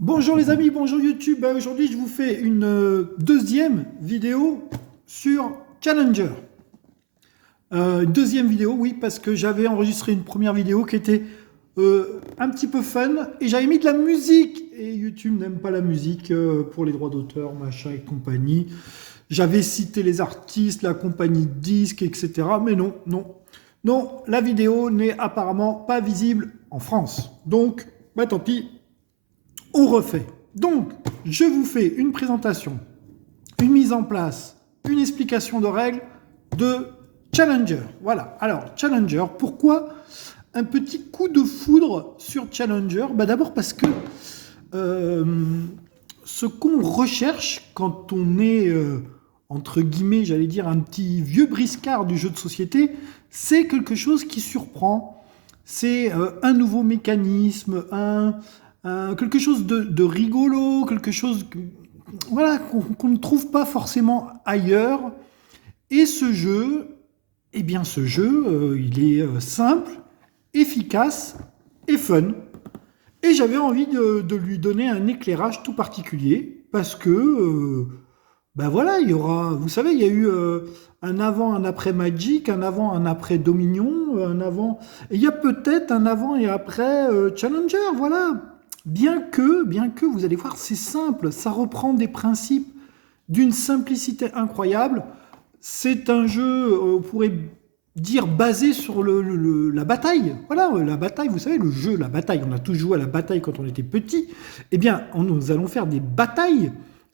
Bonjour les amis, bonjour YouTube. Aujourd'hui, je vous fais une deuxième vidéo sur Challenger. Une deuxième vidéo, oui, parce que j'avais enregistré une première vidéo qui était un petit peu fun et j'avais mis de la musique. Et YouTube n'aime pas la musique pour les droits d'auteur, machin et compagnie. J'avais cité les artistes, la compagnie de disques, etc. Mais non, non, non, la vidéo n'est apparemment pas visible en France. Donc, bah tant pis, on refait. Donc, je vous fais une présentation, une mise en place, une explication de règles de Challenger. Voilà. Alors, Challenger, pourquoi un petit coup de foudre sur Challenger? D'abord parce que euh, ce qu'on recherche quand on est, entre guillemets, j'allais dire, un petit vieux briscard du jeu de société, c'est quelque chose qui surprend. C'est un nouveau mécanisme, quelque chose de rigolo, quelque chose voilà, qu'on ne trouve pas forcément ailleurs. Et ce jeu, eh bien ce jeu, il est simple, efficace et fun. Et j'avais envie de lui donner un éclairage tout particulier parce que, ben voilà, il y aura, vous savez, il y a eu un avant, un après Magic, un avant, un après Dominion, un avant, et il y a peut-être un avant et après Challenger, voilà. Bien que, vous allez voir, c'est simple, ça reprend des principes d'une simplicité incroyable. C'est un jeu, on pourrait dire, basé sur la bataille. Voilà, la bataille, vous savez, le jeu, la bataille. On a tous joué à la bataille quand on était petit. Eh bien, nous allons faire des batailles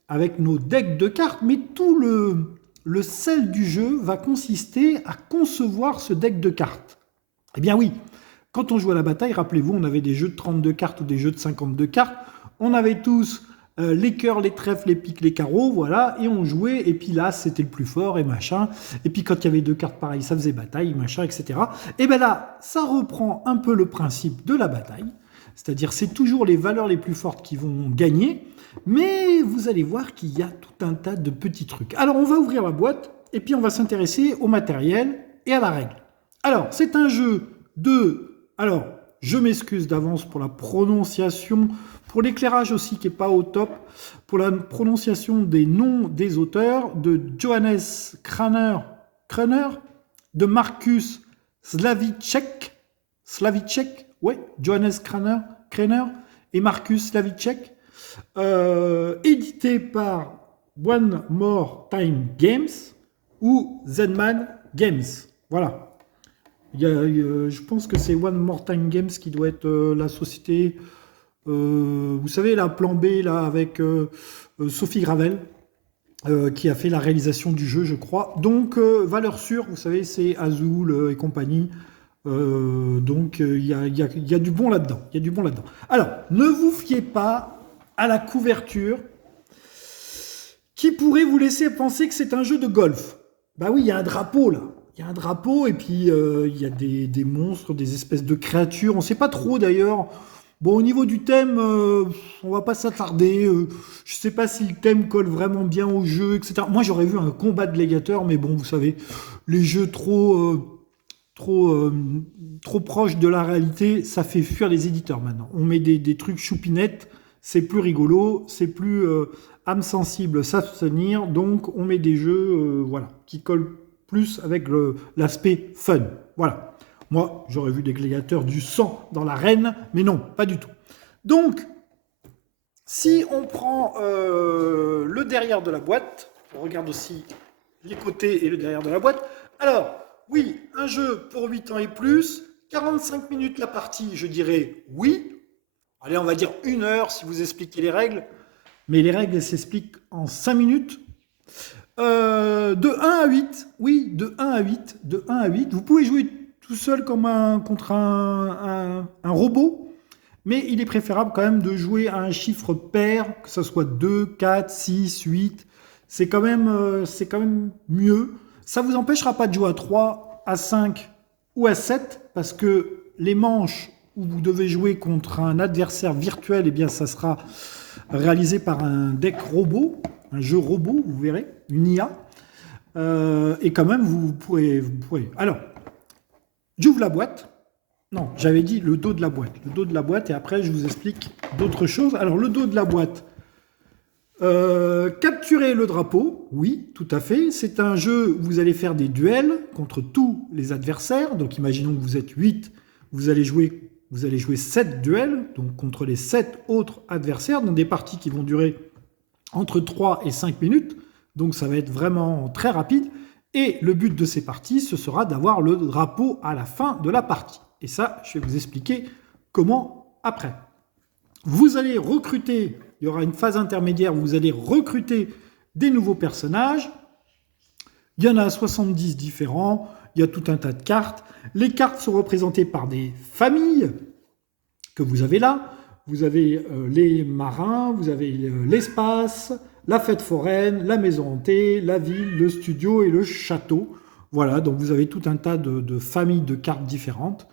avec nos decks de cartes, mais tout le sel du jeu va consister à concevoir ce deck de cartes. Eh bien oui, quand on joue à la bataille, rappelez-vous, on avait des jeux de 32 cartes ou des jeux de 52 cartes. On avait tous les cœurs, les trèfles, les piques, les carreaux, voilà, et on jouait, et puis là, c'était le plus fort, et machin. Et puis quand il y avait deux cartes pareilles, ça faisait bataille, machin, etc. Et bien là, ça reprend un peu le principe de la bataille, c'est-à-dire c'est toujours les valeurs les plus fortes qui vont gagner, mais vous allez voir qu'il y a tout un tas de petits trucs. Alors on va ouvrir la boîte, et puis on va s'intéresser au matériel et à la règle. Alors, c'est un jeu alors, je m'excuse d'avance pour la prononciation, pour l'éclairage aussi qui n'est pas au top, pour la prononciation des noms des auteurs, de Johannes Krenner, de Marcus Slavicek, ouais, Johannes Krenner et Marcus Slavicek, édité par One More Time Games ou Zenman Games. Voilà. Je pense que c'est One More Time Games qui doit être la société, vous savez, la plan B là, avec Sophie Gravel, qui a fait la réalisation du jeu, je crois. Donc, valeur sûre, vous savez, c'est Azul et compagnie. Donc, il y a du bon là-dedans. Il y a du bon là-dedans. Alors, ne vous fiez pas à la couverture qui pourrait vous laisser penser que c'est un jeu de golf. Bah oui, il y a un drapeau là. Il y a un drapeau et puis il y a des monstres, des espèces de créatures. On ne sait pas trop d'ailleurs. Bon, au niveau du thème, on va pas s'attarder. Je sais pas si le thème colle vraiment bien au jeu, etc. Moi, j'aurais vu un combat de gladiateurs, mais bon, vous savez, les jeux trop, euh, trop proches de la réalité, ça fait fuir les éditeurs maintenant. On met des trucs choupinettes, c'est plus rigolo, c'est plus âme sensible, s'abstenir, donc on met des jeux voilà, qui collent plus avec l'aspect fun. Voilà. Moi, j'aurais vu des gladiateurs du sang dans l'arène, mais non, pas du tout. Donc, si on prend le derrière de la boîte, on regarde aussi les côtés et le derrière de la boîte. Alors, oui, un jeu pour 8 ans et plus, 45 minutes la partie, je dirais oui. Allez, on va dire 1 heure si vous expliquez les règles, mais les règles s'expliquent en 5 minutes. De 1 à 8, oui, de 1 à 8, de 1 à 8. Vous pouvez jouer tout seul comme contre un robot, mais il est préférable quand même de jouer à un chiffre pair, que ce soit 2, 4, 6, 8. C'est quand même mieux. Ça ne vous empêchera pas de jouer à 3, à 5 ou à 7, parce que les manches où vous devez jouer contre un adversaire virtuel, eh bien, ça sera réalisé par un deck robot, un jeu robot, vous verrez, une IA. Et quand même, vous pourrez. Alors, j'ouvre la boîte. Non, j'avais dit le dos de la boîte. Le dos de la boîte, et après, je vous explique d'autres choses. Alors, le dos de la boîte. Capturer le drapeau, oui, tout à fait. C'est un jeu où vous allez faire des duels contre tous les adversaires. Donc, imaginons que vous êtes 8, vous allez jouer 7 duels, donc contre les 7 autres adversaires, dans des parties qui vont durer entre 3 et 5 minutes. Donc, ça va être vraiment très rapide. Et le but de ces parties, ce sera d'avoir le drapeau à la fin de la partie. Et ça, je vais vous expliquer comment après. Vous allez recruter, il y aura une phase intermédiaire où vous allez recruter des nouveaux personnages. Il y en a 70 différents, il y a tout un tas de cartes. Les cartes sont représentées par des familles que vous avez là. Vous avez les marins, vous avez l'espace, la fête foraine, la maison hantée, la ville, le studio et le château. Voilà, donc vous avez tout un tas de familles de cartes différentes.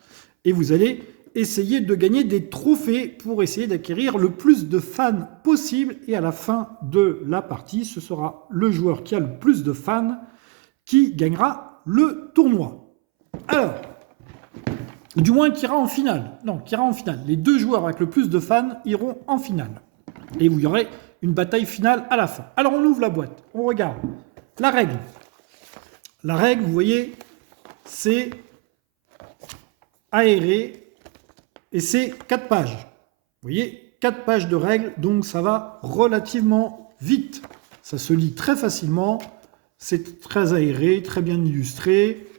Et vous allez essayer de gagner des trophées pour essayer d'acquérir le plus de fans possible. Et à la fin de la partie, ce sera le joueur qui a le plus de fans qui gagnera le tournoi. Alors, du moins qui ira en finale. Non, qui ira en finale. Les 2 joueurs avec le plus de fans iront en finale. Et vous y aurez une bataille finale à la fin. Alors, on ouvre la boîte. On regarde. La règle. La règle, vous voyez, c'est aéré. Et c'est 4 pages. Vous voyez, 4 pages de règles, donc ça va relativement vite. Ça se lit très facilement, c'est très aéré, très bien illustré.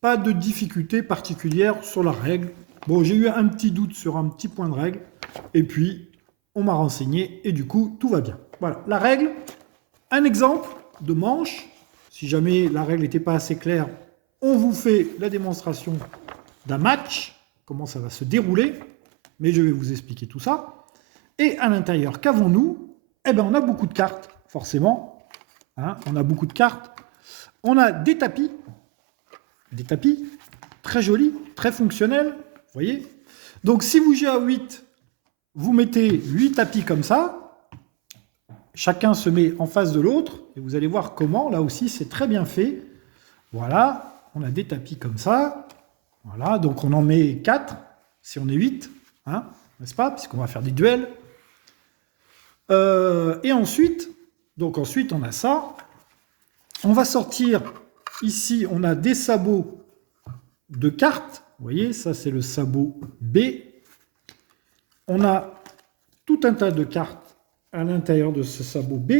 Pas de difficulté particulière sur la règle. Bon, j'ai eu un petit doute sur un petit point de règle, et puis on m'a renseigné, et du coup, tout va bien. Voilà, la règle, un exemple de manche. Si jamais la règle n'était pas assez claire, on vous fait la démonstration d'un match. Comment ça va se dérouler, mais je vais vous expliquer tout ça. Et à l'intérieur, qu'avons-nous? Eh bien, on a beaucoup de cartes, forcément. Hein, on a beaucoup de cartes. On a des tapis très jolis, très fonctionnels, vous voyez. Donc, si vous jouez à 8, vous mettez 8 tapis comme ça. Chacun se met en face de l'autre, et vous allez voir comment, là aussi, c'est très bien fait. Voilà, on a des tapis comme ça. Voilà, donc on en met 4, si on est 8, hein, n'est-ce pas, puisqu'on va faire des duels. Et ensuite, on a ça. On va sortir, ici, on a des sabots de cartes. Vous voyez, ça c'est le sabot B. On a tout un tas de cartes à l'intérieur de ce sabot B.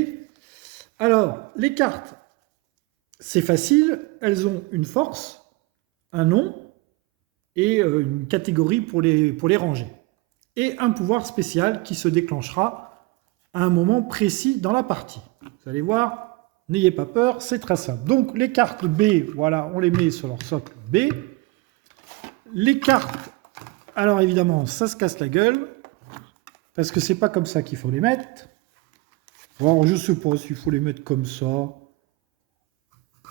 Alors, les cartes, c'est facile, elles ont une force, un nom, et une catégorie pour les ranger. Et un pouvoir spécial qui se déclenchera à un moment précis dans la partie. Vous allez voir, n'ayez pas peur, c'est très simple. Donc les cartes B, voilà, on les met sur leur socle B. Les cartes, alors évidemment, ça se casse la gueule, parce que c'est pas comme ça qu'il faut les mettre. Alors je sais pas s'il faut les mettre comme ça,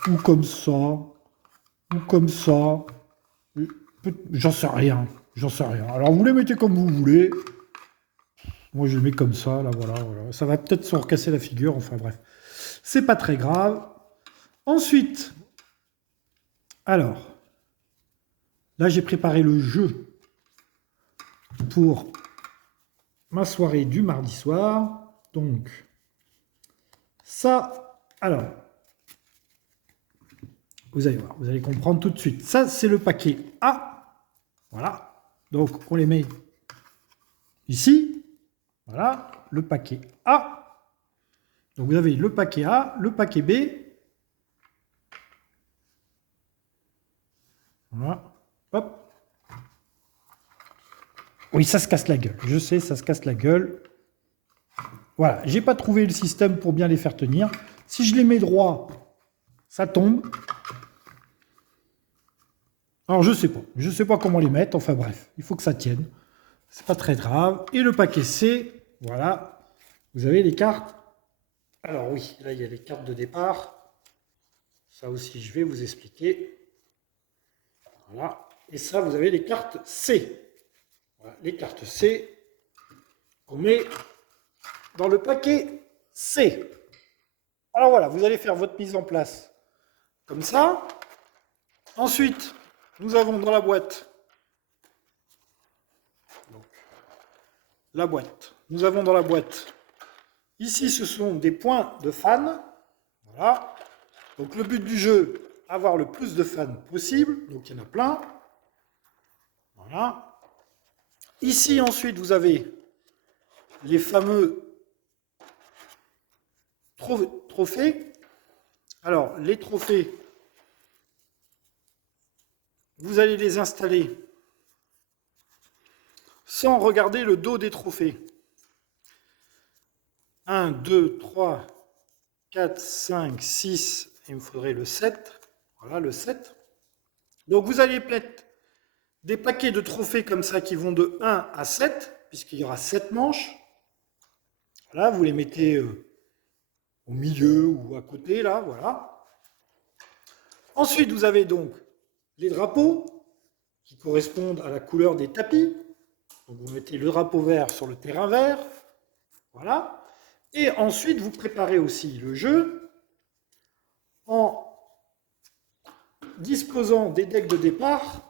ou comme ça, ou comme ça. J'en sais rien. Alors, vous les mettez comme vous voulez. Moi, je les mets comme ça, là, voilà. Ça va peut-être se recasser la figure, enfin bref. C'est pas très grave. Ensuite, alors, là, j'ai préparé le jeu pour ma soirée du mardi soir. Donc, ça, alors, vous allez voir, vous allez comprendre tout de suite. Ça, c'est le paquet A. Voilà, donc on les met ici. Voilà, le paquet A. Donc vous avez le paquet A, le paquet B. Voilà, hop. Oui, ça se casse la gueule. Je sais, ça se casse la gueule. Voilà, j'ai pas trouvé le système pour bien les faire tenir. Si je les mets droit, ça tombe. Alors je sais pas comment les mettre, enfin bref, il faut que ça tienne. C'est pas très grave. Et le paquet C, voilà, vous avez les cartes. Alors oui, là il y a les cartes de départ. Ça aussi je vais vous expliquer. Voilà. Et ça vous avez les cartes C. Voilà, les cartes C qu'on met dans le paquet C. Alors voilà, vous allez faire votre mise en place comme ça. Ensuite, nous avons dans la boîte la boîte. Nous avons dans la boîte, ici ce sont des points de fan. Voilà. Donc le but du jeu, avoir le plus de fans possible. Donc il y en a plein. Voilà. Ici ensuite vous avez les fameux trophées. Alors les trophées, vous allez les installer sans regarder le dos des trophées. 1, 2, 3, 4, 5, 6, il me faudrait le 7. Voilà, le 7. Donc vous allez mettre des paquets de trophées comme ça qui vont de 1 à 7, puisqu'il y aura 7 manches. Voilà, vous les mettez au milieu ou à côté, là, voilà. Ensuite, vous avez donc les drapeaux qui correspondent à la couleur des tapis. Donc vous mettez le drapeau vert sur le terrain vert. Voilà. Et ensuite, vous préparez aussi le jeu en disposant des decks de départ.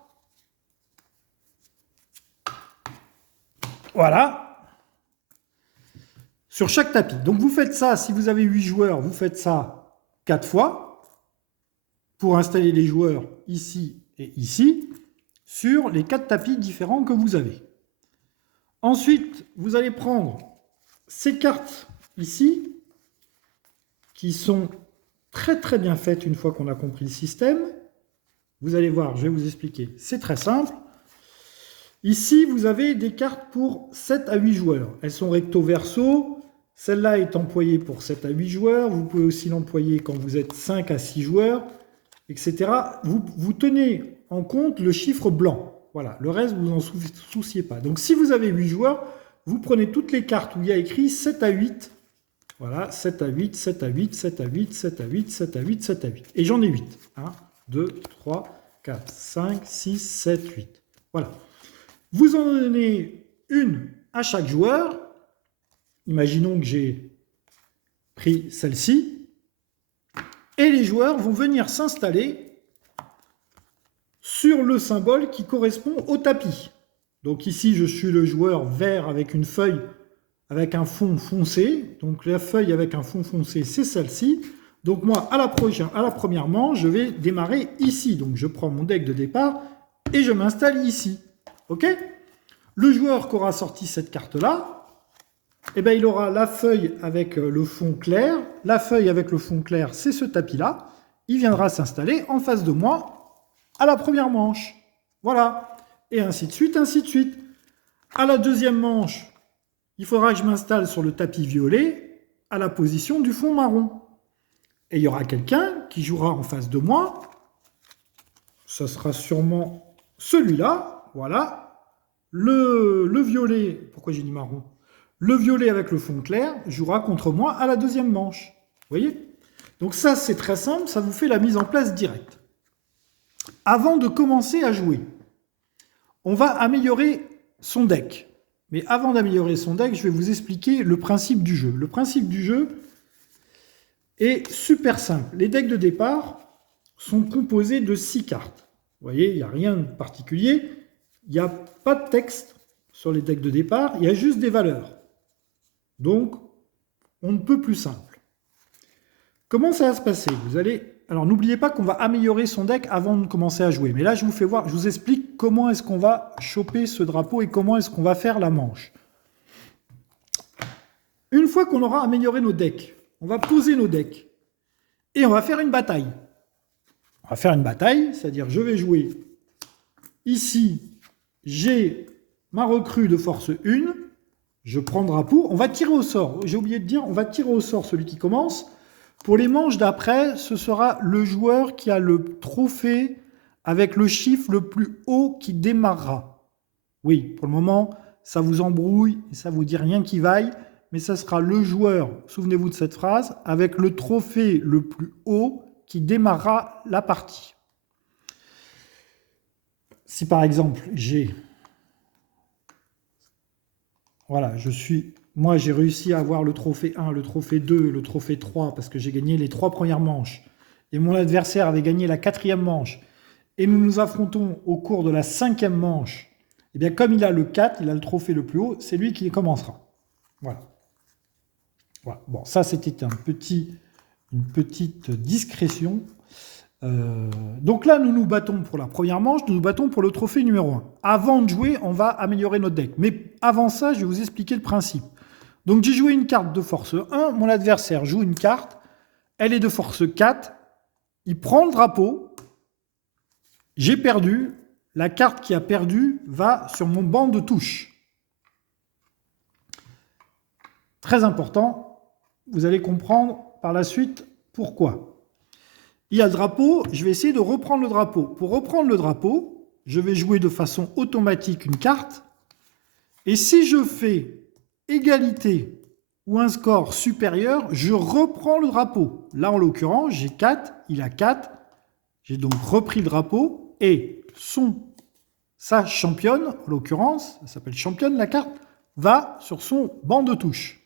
Voilà. Sur chaque tapis. Donc vous faites ça, si vous avez 8 joueurs, vous faites ça 4 fois pour installer les joueurs ici et ici sur les 4 tapis différents que vous avez. Ensuite, vous allez prendre ces cartes ici qui sont très très bien faites une fois qu'on a compris le système. Vous allez voir, je vais vous expliquer. C'est très simple. Ici, vous avez des cartes pour 7 à 8 joueurs. Elles sont recto-verso. Celle-là est employée pour 7 à 8 joueurs. Vous pouvez aussi l'employer quand vous êtes 5 à 6 joueurs, etc. Vous tenez en compte le chiffre blanc. Voilà, le reste, vous n'en souciez pas. Donc, si vous avez 8 joueurs, vous prenez toutes les cartes où il y a écrit 7 à 8. Voilà, 7 à 8, 7 à 8, 7 à 8, 7 à 8, 7 à 8, 7 à 8. Et j'en ai 8. 1, 2, 3, 4, 5, 6, 7, 8. Voilà. Vous en donnez une à chaque joueur. Imaginons que j'ai pris celle-ci. Et les joueurs vont venir s'installer sur le symbole qui correspond au tapis. Donc ici, je suis le joueur vert avec une feuille avec un fond foncé. Donc la feuille avec un fond foncé, c'est celle-ci. Donc moi, à la première manche, je vais démarrer ici. Donc je prends mon deck de départ et je m'installe ici. OK ? Le joueur qui aura sorti cette carte-là, eh ben, il aura la feuille avec le fond clair. La feuille avec le fond clair, c'est ce tapis-là. Il viendra s'installer en face de moi à la première manche. Voilà. Et ainsi de suite, ainsi de suite. À la deuxième manche, il faudra que je m'installe sur le tapis violet à la position du fond marron. Et il y aura quelqu'un qui jouera en face de moi. Ça sera sûrement celui-là. Voilà. Le violet, pourquoi j'ai dit marron? Le violet avec le fond clair jouera contre moi à la deuxième manche. Vous voyez? Donc ça, c'est très simple, ça vous fait la mise en place directe. Avant de commencer à jouer, on va améliorer son deck. Mais avant d'améliorer son deck, je vais vous expliquer le principe du jeu. Le principe du jeu est super simple. Les decks de départ sont composés de 6 cartes. Vous voyez, il n'y a rien de particulier. Il n'y a pas de texte sur les decks de départ, il y a juste des valeurs. Donc, on ne peut plus simple. Comment ça va se passer? Alors, n'oubliez pas qu'on va améliorer son deck avant de commencer à jouer. Mais là, je vous explique comment est-ce qu'on va choper ce drapeau et comment est-ce qu'on va faire la manche. Une fois qu'on aura amélioré nos decks, on va poser nos decks et on va faire une bataille. On va faire une bataille, c'est-à-dire je vais jouer ici, j'ai ma recrue de force 1, je prends drapeau, on va tirer au sort. J'ai oublié de dire, on va tirer au sort celui qui commence. Pour les manches d'après, ce sera le joueur qui a le trophée avec le chiffre le plus haut qui démarrera. Oui, pour le moment, ça vous embrouille, ça vous dit rien qui vaille, mais ça sera le joueur, souvenez-vous de cette phrase, avec le trophée le plus haut qui démarrera la partie. Si par exemple, moi j'ai réussi à avoir le trophée 1, le trophée 2, le trophée 3, parce que j'ai gagné les 3 premières manches, et mon adversaire avait gagné la 4e manche, et nous nous affrontons au cours de la 5e manche, eh bien, comme il a le 4, il a le trophée le plus haut, c'est lui qui commencera. Voilà. Voilà. Bon, ça, c'était une petite discrétion. Donc là, nous nous battons pour la première manche, nous nous battons pour le trophée numéro 1. Avant de jouer, on va améliorer notre deck. Mais avant ça, je vais vous expliquer le principe. Donc j'ai joué une carte de force 1, mon adversaire joue une carte, elle est de force 4, il prend le drapeau, j'ai perdu, la carte qui a perdu va sur mon banc de touche. Très important, vous allez comprendre par la suite pourquoi. Il y a le drapeau, je vais essayer de reprendre le drapeau. Pour reprendre le drapeau, je vais jouer de façon automatique une carte. Et si je fais égalité ou un score supérieur, je reprends le drapeau. Là, en l'occurrence, j'ai 4, il a 4. J'ai donc repris le drapeau et sa championne, en l'occurrence, ça s'appelle championne la carte, va sur son banc de touche.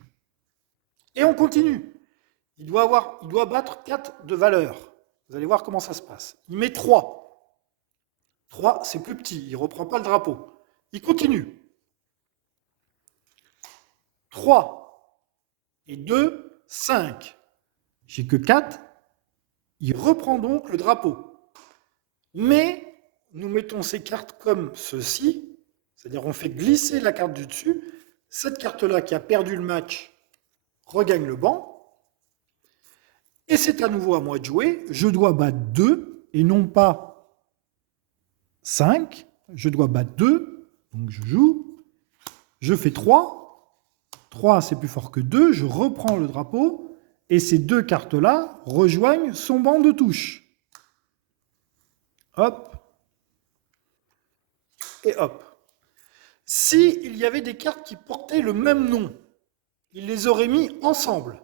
Et on continue. Il doit battre 4 de valeur. Vous allez voir comment ça se passe. Il met 3. 3, c'est plus petit. Il ne reprend pas le drapeau. Il continue. 3 et 2, 5. J'ai que 4. Il reprend donc le drapeau. Mais nous mettons ces cartes comme ceci. C'est-à-dire on fait glisser la carte du dessus. Cette carte-là qui a perdu le match regagne le banc. Et c'est à nouveau à moi de jouer. Je dois battre 2 et non pas 5. Je dois battre 2. Donc je joue. Je fais 3. 3, c'est plus fort que 2. Je reprends le drapeau. Et ces deux cartes-là rejoignent son banc de touche. Hop. Et hop. S'il y avait des cartes qui portaient le même nom, il les aurait mis ensemble.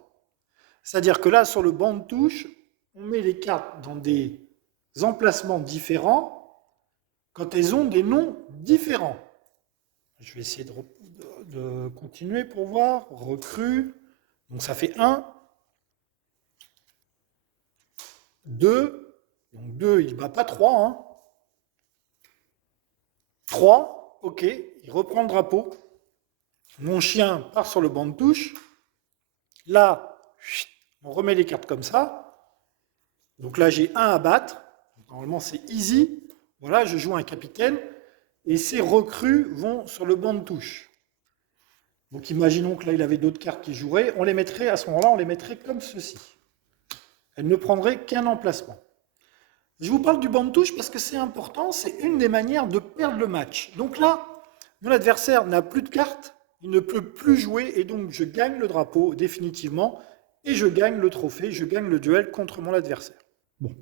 C'est-à-dire que là, sur le banc de touche, on met les cartes dans des emplacements différents quand elles ont des noms différents. Je vais essayer de continuer pour voir. Recrue. Donc ça fait 1. 2. Donc 2, il ne bat pas 3. Hein. 3. Ok, il reprend le drapeau. Mon chien part sur le banc de touche. Là, on remet les cartes comme ça. Donc là, j'ai 1 à battre. Normalement, c'est easy. Voilà, je joue un capitaine. Et ces recrues vont sur le banc de touche. Donc imaginons que là, il avait d'autres cartes qui joueraient. On les mettrait, à ce moment-là, on les mettrait comme ceci. Elles ne prendraient qu'un emplacement. Je vous parle du banc de touche parce que c'est important. C'est une des manières de perdre le match. Donc là, mon adversaire n'a plus de cartes. Il ne peut plus jouer. Et donc, je gagne le drapeau définitivement. Et je gagne le trophée, je gagne le duel contre mon adversaire. Bon.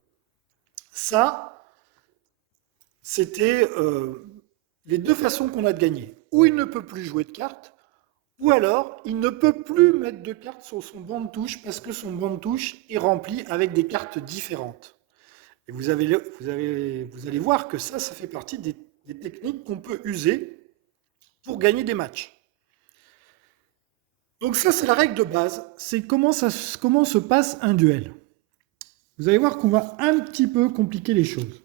Ça, c'était les deux façons qu'on a de gagner. Ou il ne peut plus jouer de cartes, ou alors il ne peut plus mettre de cartes sur son banc de touche parce que son banc de touche est rempli avec des cartes différentes. Et vous allez voir que ça fait partie des techniques qu'on peut user pour gagner des matchs. Donc ça, c'est la règle de base, c'est comment se passe un duel. Vous allez voir qu'on va un petit peu compliquer les choses.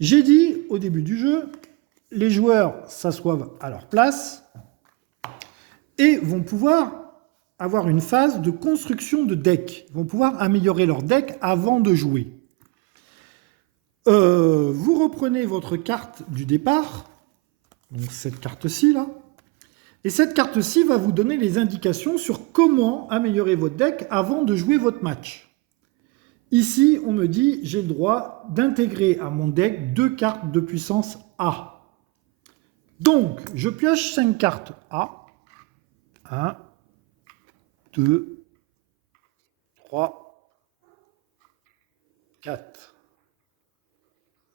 J'ai dit au début du jeu, les joueurs s'assoient à leur place et vont pouvoir avoir une phase de construction de deck. Ils vont pouvoir améliorer leur deck avant de jouer. Vous reprenez votre carte du départ, donc cette carte-ci là, et cette carte-ci va vous donner les indications sur comment améliorer votre deck avant de jouer votre match. Ici, on me dit j'ai le droit d'intégrer à mon deck 2 cartes de puissance A. Donc, je pioche 5 cartes A. 1, 2, 3, 4,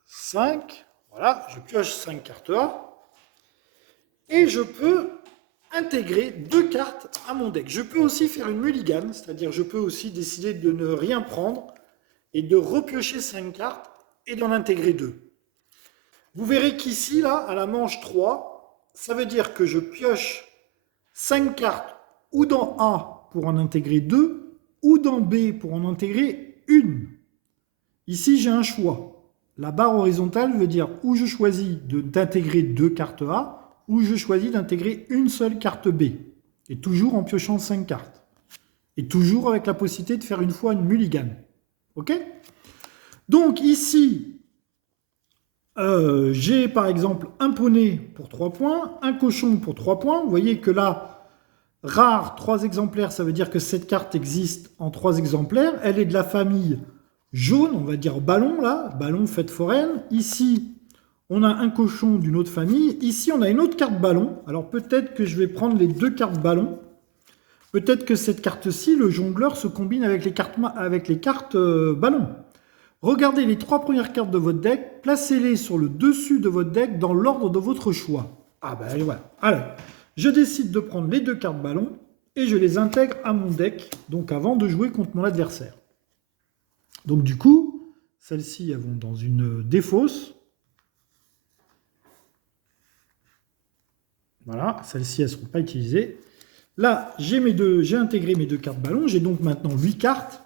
5. Voilà, je pioche 5 cartes A. Et je peux intégrer 2 cartes à mon deck. Je peux aussi faire une mulligan, c'est-à-dire je peux aussi décider de ne rien prendre et de repiocher 5 cartes et d'en intégrer 2. Vous verrez qu'ici, là, à la manche 3, ça veut dire que je pioche 5 cartes ou dans A pour en intégrer 2 ou dans B pour en intégrer 1. Ici, j'ai un choix. la barre horizontale veut dire où je choisis d'intégrer 2 cartes A, ou je choisis d'intégrer une seule carte B. Et toujours en piochant 5 cartes. Et toujours avec la possibilité de faire une fois une mulligan. OK? Donc ici, j'ai par exemple un poney pour 3 points, un cochon pour 3 points. Vous voyez que là, rare, 3 exemplaires, ça veut dire que cette carte existe en 3 exemplaires. Elle est de la famille jaune, on va dire ballon, là, ballon fête foraine. Ici, on a un cochon d'une autre famille. Ici, on a une autre carte ballon. Alors peut-être que je vais prendre les 2 cartes ballon. Peut-être que cette carte-ci, le jongleur, se combine avec les cartes ballon. Regardez les 3 premières cartes de votre deck, placez-les sur le dessus de votre deck dans l'ordre de votre choix. Ah ben voilà. Alors, je décide de prendre les 2 cartes ballon et je les intègre à mon deck, donc avant de jouer contre mon adversaire. Donc du coup, celles-ci, elles vont dans une défausse. Voilà, celles-ci, elles ne seront pas utilisées. Là, j'ai intégré mes 2 cartes ballon. J'ai donc maintenant 8 cartes.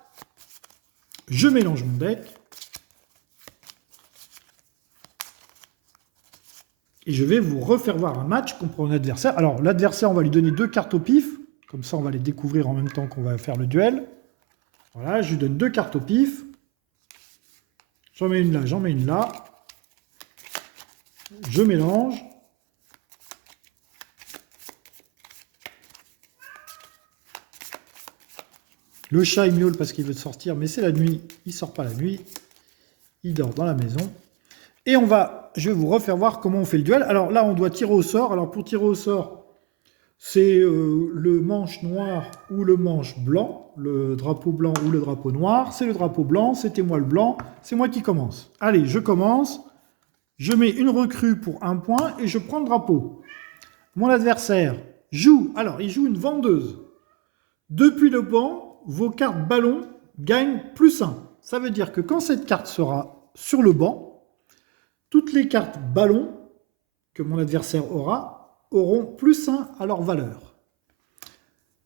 Je mélange mon deck. Et je vais vous refaire voir un match contre mon adversaire. Alors, l'adversaire, on va lui donner 2 cartes au pif. Comme ça, on va les découvrir en même temps qu'on va faire le duel. Voilà, je lui donne 2 cartes au pif. J'en mets une là, j'en mets une là. Je mélange. Le chat, il miaule parce qu'il veut sortir, mais c'est la nuit. Il ne sort pas la nuit. Il dort dans la maison. Et je vais vous refaire voir comment on fait le duel. Alors là, on doit tirer au sort. Alors pour tirer au sort, c'est le manche noir ou le manche blanc. Le drapeau blanc ou le drapeau noir. C'est le drapeau blanc, c'était moi le blanc. C'est moi qui commence. Allez, je commence. Je mets une recrue pour 1 point et je prends le drapeau. Mon adversaire joue. Alors, il joue une vendeuse. Depuis le banc, vos cartes ballon gagnent +1. Ça veut dire que quand cette carte sera sur le banc, toutes les cartes ballon que mon adversaire aura auront +1 à leur valeur.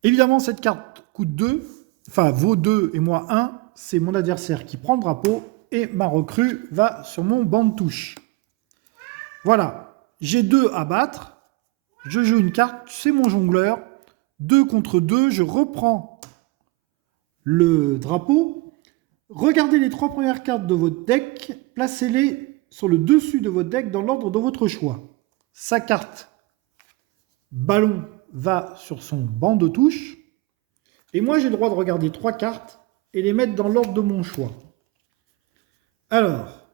Évidemment, cette carte coûte 2, enfin vaut 2 et moi 1. C'est mon adversaire qui prend le drapeau et ma recrue va sur mon banc de touche. Voilà, j'ai 2 à battre. Je joue une carte, c'est mon jongleur. 2 contre 2, je reprends le drapeau. Regardez les 3 premières cartes de votre deck, placez-les sur le dessus de votre deck dans l'ordre de votre choix. Sa carte ballon va sur son banc de touche. Et moi, j'ai le droit de regarder 3 cartes et les mettre dans l'ordre de mon choix. Alors,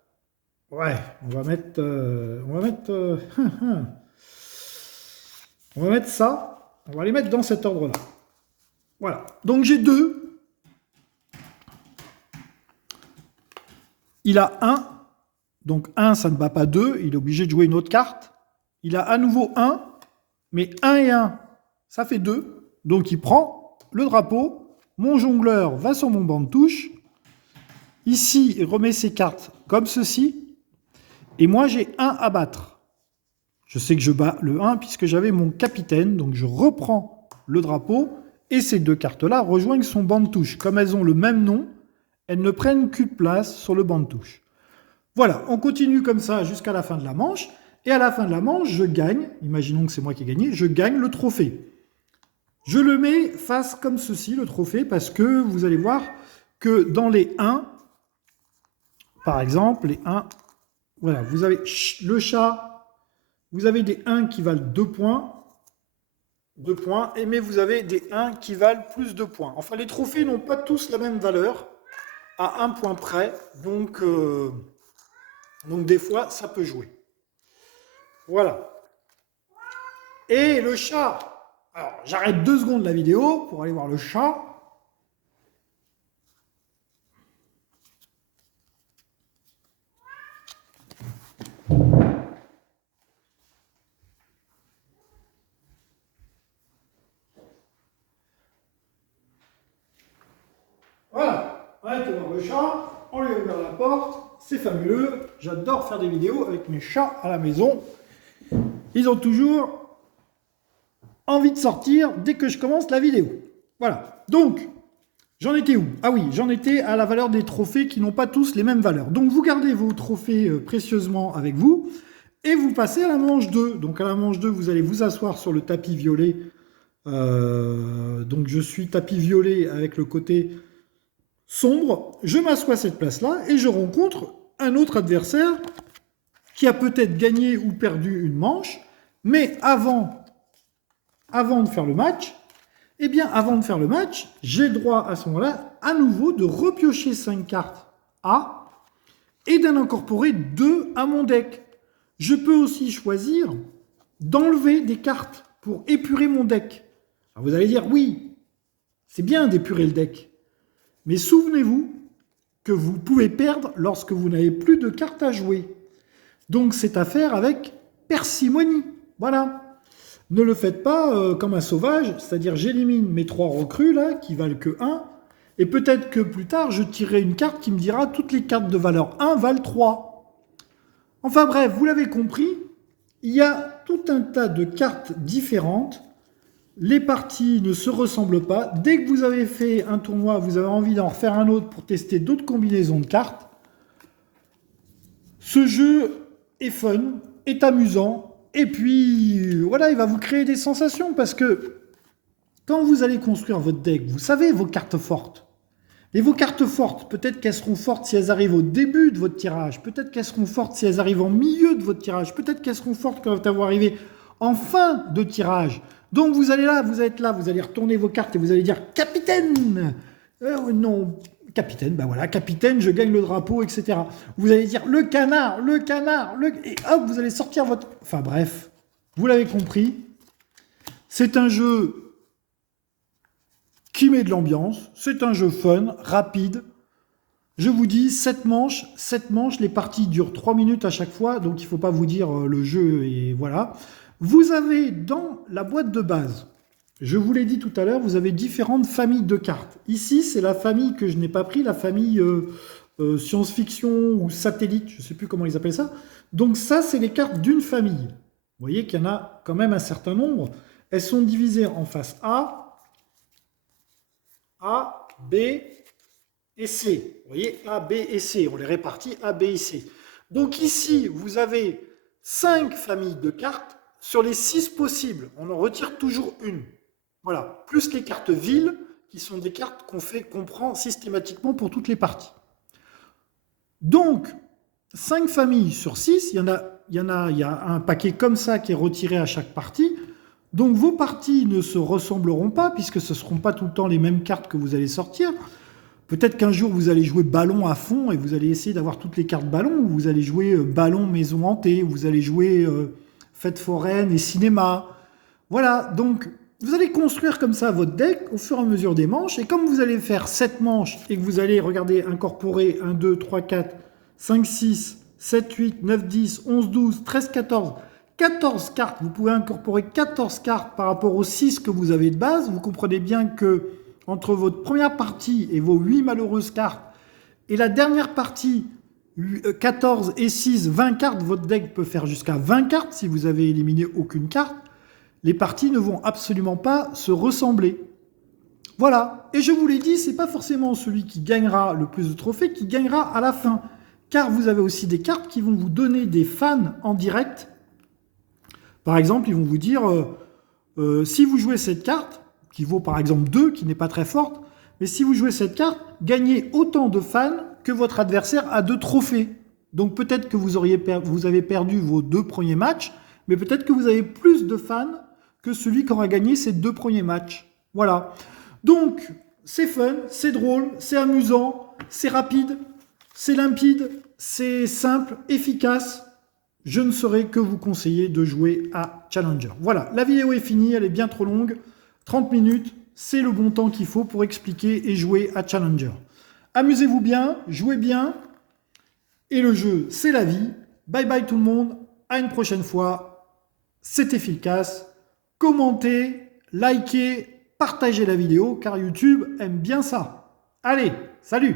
ouais, on va mettre ça. On va les mettre dans cet ordre-là. Voilà. Donc j'ai 2. Il a 1. Donc 1, ça ne bat pas 2. Il est obligé de jouer une autre carte. Il a à nouveau 1. Mais 1 et 1, ça fait 2. Donc il prend le drapeau. Mon jongleur va sur mon banc de touche. Ici, il remet ses cartes comme ceci. Et moi, j'ai 1 à battre. Je sais que je bats le 1 puisque j'avais mon capitaine. Donc je reprends le drapeau. Et ces 2 cartes-là rejoignent son banc de touche. Comme elles ont le même nom, elles ne prennent qu'une place sur le banc de touche. Voilà, on continue comme ça jusqu'à la fin de la manche. Et à la fin de la manche, je gagne. Imaginons que c'est moi qui ai gagné. Je gagne le trophée. Je le mets face comme ceci, le trophée, parce que vous allez voir que dans les 1, par exemple, les 1, voilà, vous avez le chat, vous avez des 1 qui valent 2 points. 2 points, mais vous avez des 1 qui valent plus de points. Enfin, les trophées n'ont pas tous la même valeur, à 1 point près, donc des fois, ça peut jouer. Voilà. Et le chat, alors j'arrête 2 secondes la vidéo pour aller voir le chat. Voilà, on a été voir le chat, on lui a ouvert la porte, c'est fabuleux, j'adore faire des vidéos avec mes chats à la maison. Ils ont toujours envie de sortir dès que je commence la vidéo. Voilà, donc, J'en étais où? Ah oui, j'en étais à la valeur des trophées qui n'ont pas tous les mêmes valeurs. Donc vous gardez vos trophées précieusement avec vous et vous passez à la manche 2. Donc à la manche 2, vous allez vous asseoir sur le tapis violet. Donc je suis tapis violet avec le côté sombre. Je m'assois à cette place-là et je rencontre un autre adversaire qui a peut-être gagné ou perdu une manche. Mais avant de faire le match, eh bien, avant de faire le match, j'ai le droit à ce moment-là, à nouveau, de repiocher 5 cartes A et d'en incorporer 2 à mon deck. Je peux aussi choisir d'enlever des cartes pour épurer mon deck. Alors vous allez dire, oui, c'est bien d'épurer le deck. Mais souvenez-vous que vous pouvez perdre lorsque vous n'avez plus de cartes à jouer. Donc c'est à faire avec parcimonie. Voilà. Ne le faites pas comme un sauvage, c'est-à-dire j'élimine mes 3 recrues là, qui valent que 1, et peut-être que plus tard, je tirerai une carte qui me dira toutes les cartes de valeur 1 valent 3. Enfin bref, vous l'avez compris, il y a tout un tas de cartes différentes. Les parties ne se ressemblent pas. Dès que vous avez fait un tournoi, vous avez envie d'en refaire un autre pour tester d'autres combinaisons de cartes, ce jeu est fun, est amusant. Et puis, voilà, il va vous créer des sensations parce que quand vous allez construire votre deck, vous savez vos cartes fortes. Et vos cartes fortes, peut-être qu'elles seront fortes si elles arrivent au début de votre tirage. Peut-être qu'elles seront fortes si elles arrivent en milieu de votre tirage. Peut-être qu'elles seront fortes quand elles vont arriver en fin de tirage. Donc vous allez là, vous êtes là, vous allez retourner vos cartes et vous allez dire « Capitaine !» Non, capitaine, ben voilà, capitaine, je gagne le drapeau, etc. Vous allez dire le canard, et hop, vous allez sortir votre... Enfin bref, vous l'avez compris, c'est un jeu qui met de l'ambiance, c'est un jeu fun, rapide. Je vous dis, 7 manches, les parties durent 3 minutes à chaque fois, donc il ne faut pas vous dire le jeu et voilà. Vous avez dans la boîte de base, je vous l'ai dit tout à l'heure, vous avez différentes familles de cartes. Ici, c'est la famille que je n'ai pas pris, la famille science-fiction ou satellite, je ne sais plus comment ils appellent ça. Donc ça, c'est les cartes d'une famille. Vous voyez qu'il y en a quand même un certain nombre. Elles sont divisées en face A, B et C. Vous voyez, A, B et C. On les répartit A, B et C. Donc ici, vous avez 5 familles de cartes sur les 6 possibles. On en retire toujours une. Voilà, plus les cartes villes, qui sont des cartes qu'on prend systématiquement pour toutes les parties. Donc, 5 familles sur 6, il y a un paquet comme ça qui est retiré à chaque partie. Donc, vos parties ne se ressembleront pas, puisque ce ne seront pas tout le temps les mêmes cartes que vous allez sortir. Peut-être qu'un jour, vous allez jouer ballon à fond, et vous allez essayer d'avoir toutes les cartes ballon, ou vous allez jouer ballon maison hantée, ou vous allez jouer fête foraine et cinéma. Voilà, donc... Vous allez construire comme ça votre deck au fur et à mesure des manches. Et comme vous allez faire 7 manches et que vous allez, regardez, incorporer 1, 2, 3, 4, 5, 6, 7, 8, 9, 10, 11, 12, 13, 14, 14 cartes. Vous pouvez incorporer 14 cartes par rapport aux 6 que vous avez de base. Vous comprenez bien que entre votre première partie et vos 8 malheureuses cartes et la dernière partie, 14 et 6, 20 cartes, votre deck peut faire jusqu'à 20 cartes si vous avez éliminé aucune carte. Les parties ne vont absolument pas se ressembler. Voilà. Et je vous l'ai dit, ce n'est pas forcément celui qui gagnera le plus de trophées qui gagnera à la fin. Car vous avez aussi des cartes qui vont vous donner des fans en direct. Par exemple, ils vont vous dire, si vous jouez cette carte, qui vaut par exemple 2, qui n'est pas très forte, mais si vous jouez cette carte, gagnez autant de fans que votre adversaire a de trophées. Donc peut-être que vous avez perdu vos 2 premiers matchs, mais peut-être que vous avez plus de fans que celui qui aura gagné ces 2 premiers matchs. Voilà. Donc, c'est fun, c'est drôle, c'est amusant, c'est rapide, c'est limpide, c'est simple, efficace. Je ne saurais que vous conseiller de jouer à Challenger. Voilà, la vidéo est finie, elle est bien trop longue. 30 minutes, c'est le bon temps qu'il faut pour expliquer et jouer à Challenger. Amusez-vous bien, jouez bien. Et le jeu, c'est la vie. Bye bye tout le monde, à une prochaine fois. C'est efficace. Commentez, likez, partagez la vidéo, car YouTube aime bien ça. Allez, salut!